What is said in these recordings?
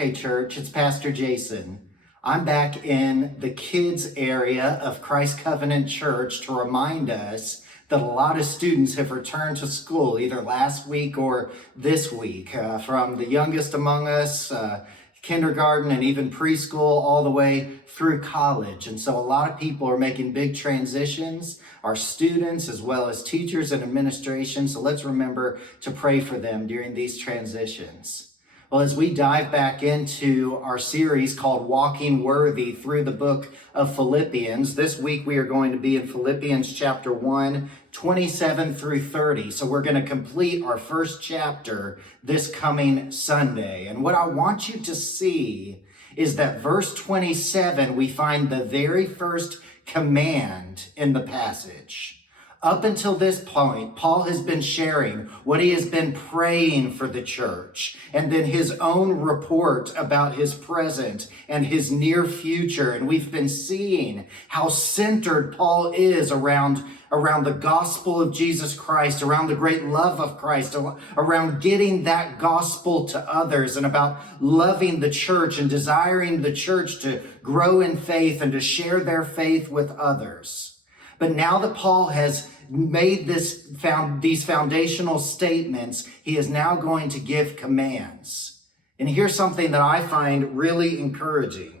Hey church, it's Pastor Jason. I'm back in the kids area of Christ Covenant Church to remind us that a lot of students have returned to school either last week or this week, from the youngest among us, kindergarten and even preschool, all the way through college. And so a lot of people are making big transitions, our students as well as teachers and administration. So let's remember to pray for them during these transitions. Well, as we dive back into our series called Walking Worthy through the book of Philippians, this week we are going to be in Philippians chapter 1, 27 through 30. So we're going to complete our first chapter this coming Sunday. And what I want you to see is that verse 27, we find the very first command in the passage. Up until this point, Paul has been sharing what he has been praying for the church, and then his own report about his present and his near future. And we've been seeing how centered Paul is around the gospel of Jesus Christ, around the great love of Christ, around getting that gospel to others, and about loving the church and desiring the church to grow in faith and to share their faith with others. But now that Paul has made these foundational statements, he is now going to give commands. And here's something that I find really encouraging.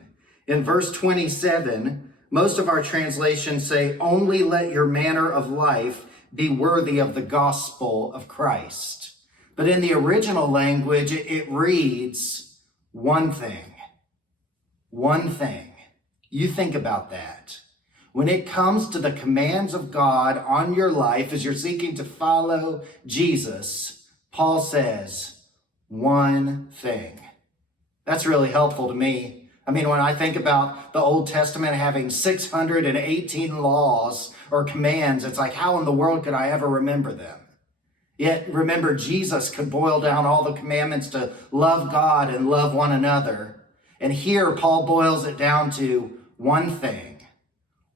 In verse 27, most of our translations say, "Only let your manner of life be worthy of the gospel of Christ." But in the original language, it reads, "one thing." One thing. You think about that. When it comes to the commands of God on your life as you're seeking to follow Jesus, Paul says, one thing. That's really helpful to me. I mean, when I think about the Old Testament having 618 laws or commands, it's like, how in the world could I ever remember them? Yet, remember, Jesus could boil down all the commandments to love God and love one another. And here, Paul boils it down to one thing.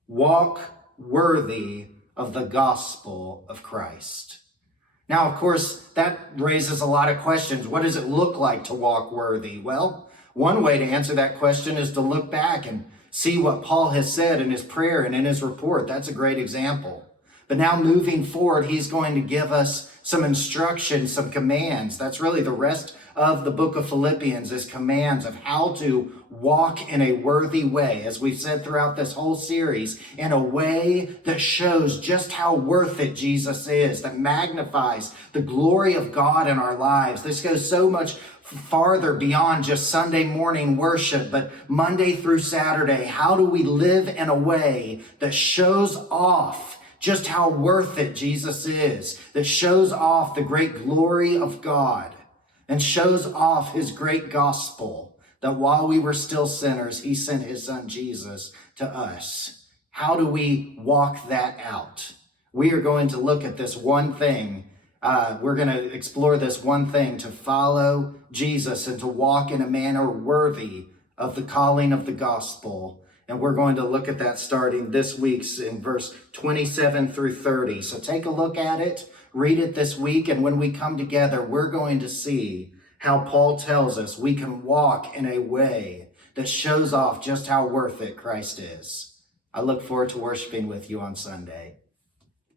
Walk worthy of the gospel of Christ. Now, of course, that raises a lot of questions. What does it look like to walk worthy? Well, one way to answer that question is to look back and see what Paul has said in his prayer and in his report. That's a great example. But now moving forward, he's going to give us some instructions, some commands. That's really the rest of the book of Philippians, is commands of how to walk in a worthy way, as we've said throughout this whole series, in a way that shows just how worth it Jesus is, that magnifies the glory of God in our lives. This goes so much farther beyond just Sunday morning worship, but Monday through Saturday. How do we live in a way that shows off just how worth it Jesus is, that shows off the great glory of God and shows off his great gospel, that while we were still sinners, he sent his son Jesus to us? How do we walk that out? We are going to look at this one thing. We're going to explore this one thing, to follow Jesus and to walk in a manner worthy of the calling of the gospel. And we're going to look at that starting this week's in verse 27 through 30. So take a look at it, read it this week, and when we come together, we're going to see how Paul tells us we can walk in a way that shows off just how worth it Christ is. I look forward to worshiping with you on Sunday.